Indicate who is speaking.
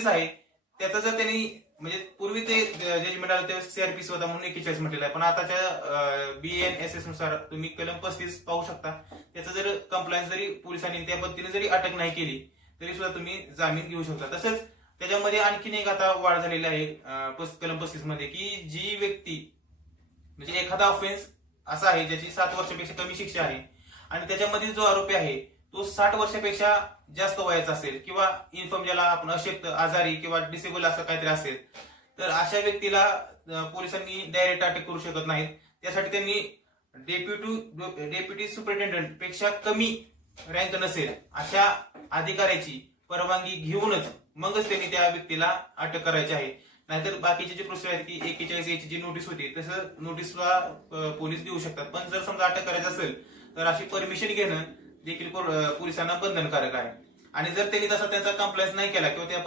Speaker 1: पस्तीस आहे त्याचा जर त्यांनी म्हणजे पूर्वी ते जजमेंट आलं तेव्हा सीआरपी होता म्हणून एकेचाळीस म्हटलेलं आहे. पण आताच्या बी एन एस एसनुसार तुम्ही कलम पस्तीस पाहू शकता. त्याचा जर कंप्लायन्स जरी पोलिसांनी त्या पद्धतीने जरी अटक नाही केली तरी सुद्धा तुम्ही जामीन घेऊ शकता. तसंच त्याच्यामध्ये आणखीन एक आता वाढ झालेली आहे कलम पस्तीसमध्ये की जी व्यक्ती म्हणजे एखादा ऑफेन्स असा आहे ज्याची सात वर्षापेक्षा कमी शिक्षा आहे आणि त्याच्यामध्ये जो आरोपी आहे तो साठ वर्षापेक्षा जास्त वयाचा असेल किंवा इन्फॉर्म ज्याला आपण अशक्त आजारी किंवा डिसेबल असं काहीतरी असेल तर अशा व्यक्तीला पोलिसांनी डायरेक्ट अटक करू शकत नाहीत. त्यासाठी त्यांनी डेप्युटी डेप्युटी सुपरिटेंडंटपेक्षा कमी रँक नसेल अशा अधिकाऱ्याची परवानगी घेऊनच मगच त्यांनी त्या व्यक्तीला अटक करायची आहे. नाहीतर बाकीचे जे प्रोसेस आहेत की एकेचाळीस याची जी नोटीस होती तसं नोटीसला पोलीस देऊ शकतात. पण जर समजा अटक करायचं असेल तर अशी परमिशन घेणं देखील पोलिसांना बंधनकारक आहे. आणि जर त्यांनी तसा त्यांचा कंप्लायन्स नाही केला किंवा त्या